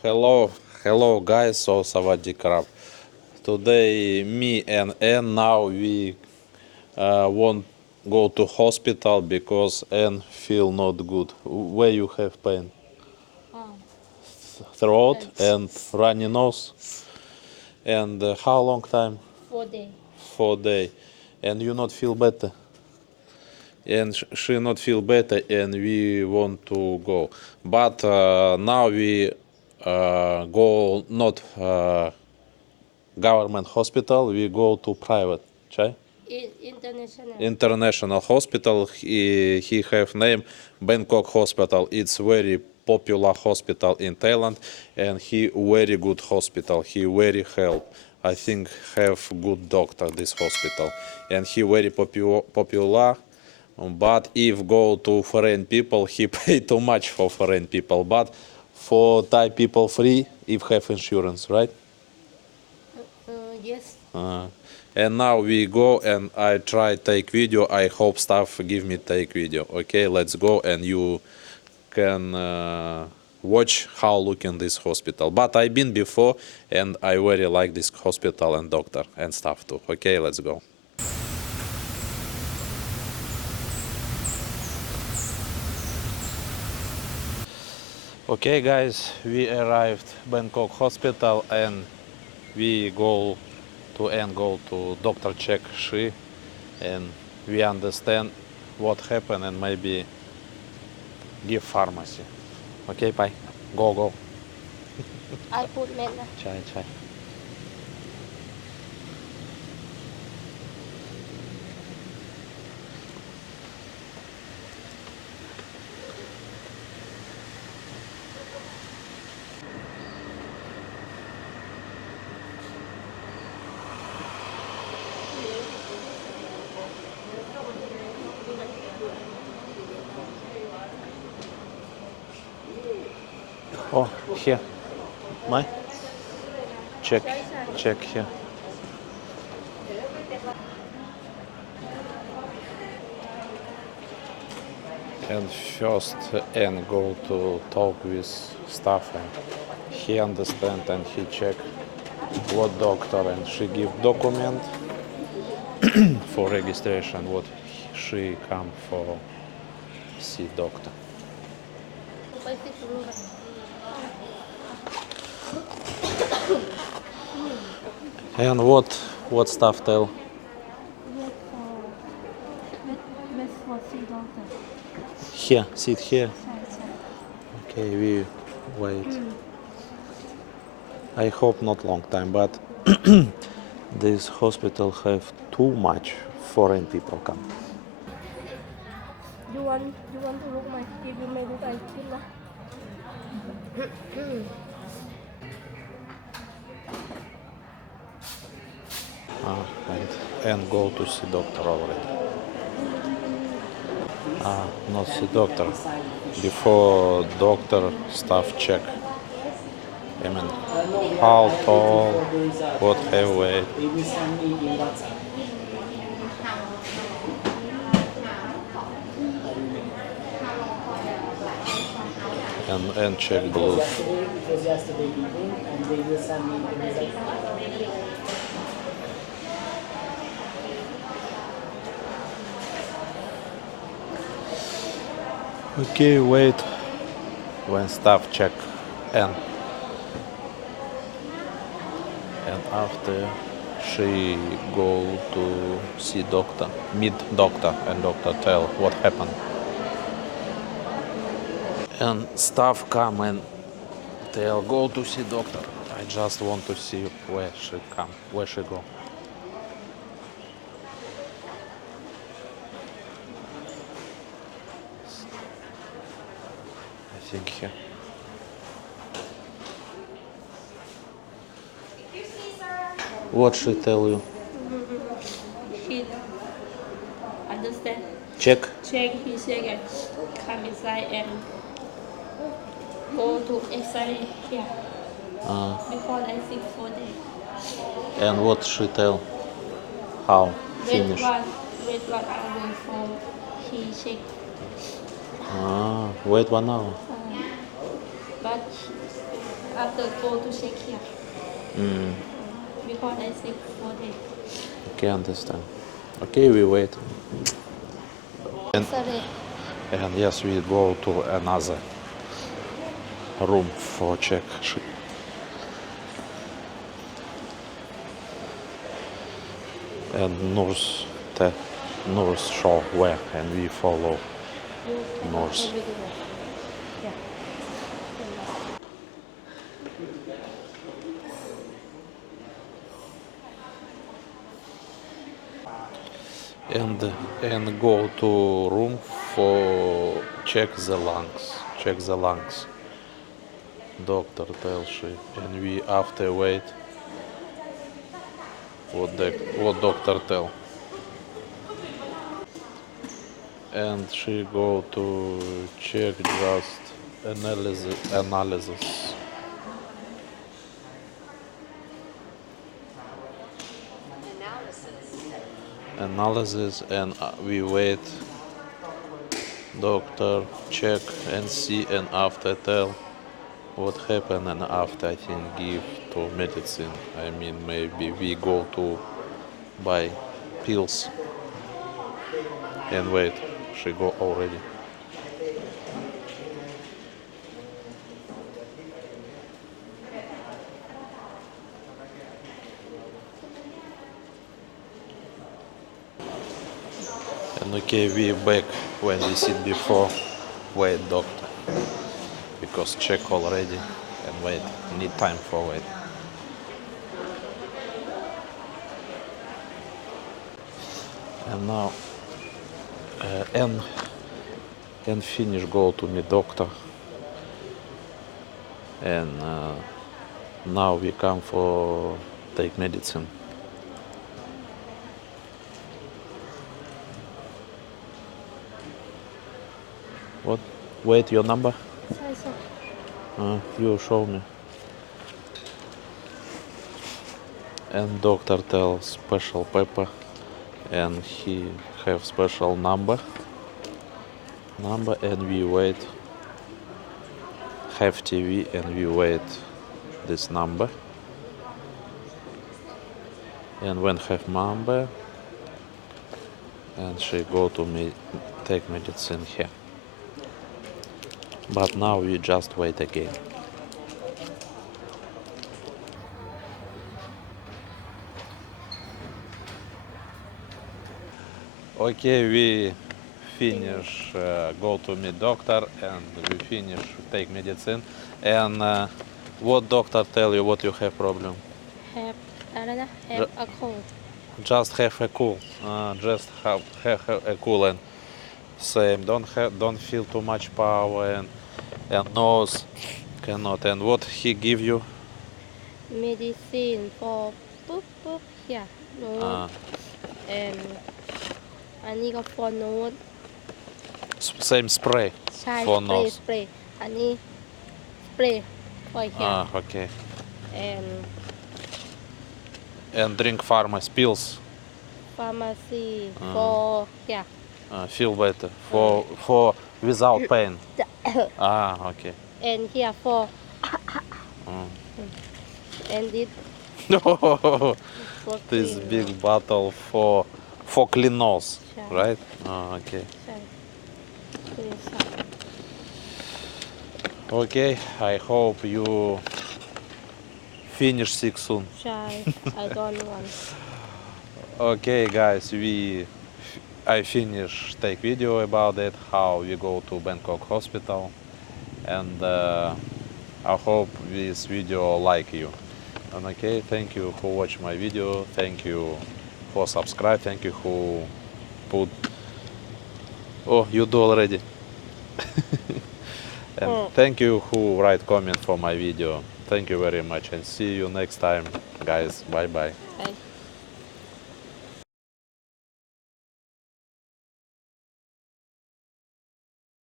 Hello, hello guys, so Savadi Krab. Today me and Ann now we won't go to hospital because Ann feel not good. Where you have pain? Throat and runny nose. And how long time? 4 day. 4 day. And you not feel better? And she not feel better and we want to go. But now we go not government hospital, we go to private, chai? International. International hospital. He have name Bangkok Hospital. It's very popular hospital in Thailand, and he very good hospital. He very help. I think have good doctor this hospital, and he very popular. But if go to foreign people, he pay too much for foreign people. But for Thai people free if have insurance, right? Yes. And now we go and I try take video. I hope staff give me take video. Okay, let's go and you can watch how look in this hospital. But I been before and I very like this hospital and doctor and staff too. Okay, let's go. Okay guys, we arrived Bangkok hospital and we go to doctor check she and we understand what happened and maybe give pharmacy. Okay, bye. Go, go. I put men. Chai, chai. Oh, here. My? Check. Check here. And first and go to talk with staff and he understand and he check what doctor and she give document for registration what she come for see doctor. And what staff tell? Wait for see doctor. Here, sit here. Okay, we wait. I hope not long time, but this hospital have too much foreign people come. You want to look my if you may look I kill lah. And go to see doctor already. Not see doctor. Before doctor staff check. I mean, how tall, what have weight. And check blood. Okay, wait. When staff check and after she go to see doctor, meet doctor and doctor tell what happened. And staff come and tell go to see doctor. I just want to see where she come, where she go. I think here. What she tell you? He understand. Check. Check his second. Come inside and go to X-ray here. Before I think 4 day. And what she tell? How finish? Wait 1 hour for he check. Wait 1 hour. But after go to check here. Because I sleep 4 days. Okay, understand. Okay, we wait. And, Sorry. and yes, we go to another room for check. And nurse show where, and we follow You can nurse. also video. Yeah. And go to room for check the lungs. Check the lungs. Doctor tells she, and we after wait. What doctor tell? And she go to check just analysis. Analysis, and we wait. Doctor check and see, and after tell what happened, and after I think give to medicine. I mean, maybe we go to buy pills and wait. She go already. And okay, we back when we sit before. Wait, doctor, because check already and wait. Need time for wait. And now and finish go to me doctor. And now we come for take medicine. What? Wait, your number? You show me. And doctor tells special paper, and he have special number, and we wait. Have TV, and we wait this number. And when have number, and she go to me take medicine here. But now we just wait again. Okay, we finish go to meet doctor, and we finish take medicine. And what doctor tell you what you have problem? Have a cold. Just have a cool. Just have a cool, and same. Don't feel too much power, and nose cannot. And what he give you? Medicine for boop. Yeah. No. And อันนี้ก็ for nose Same spray ใช่ for สเปรย์ nose. สเปรย์อันนี้สเปรย์ for here Okay. and And drink pharmacy pills. pharmacy for yeah Feel better for without pain. Okay. and here for and this for This clean big bottle for clean nose, Sure. right? Okay. ใช่ clean ใช่ Okay. I hope you finish sick soon. ใช่ I don't want Okay, guys. I finish take video about it, how we go to Bangkok hospital, and I hope this video like you. And okay, thank you for watch my video. Thank you for subscribe. Thank you who put. Oh, you do already. And thank you who write comment for my video. Thank you very much, and see you next time, guys. Bye bye. Bye.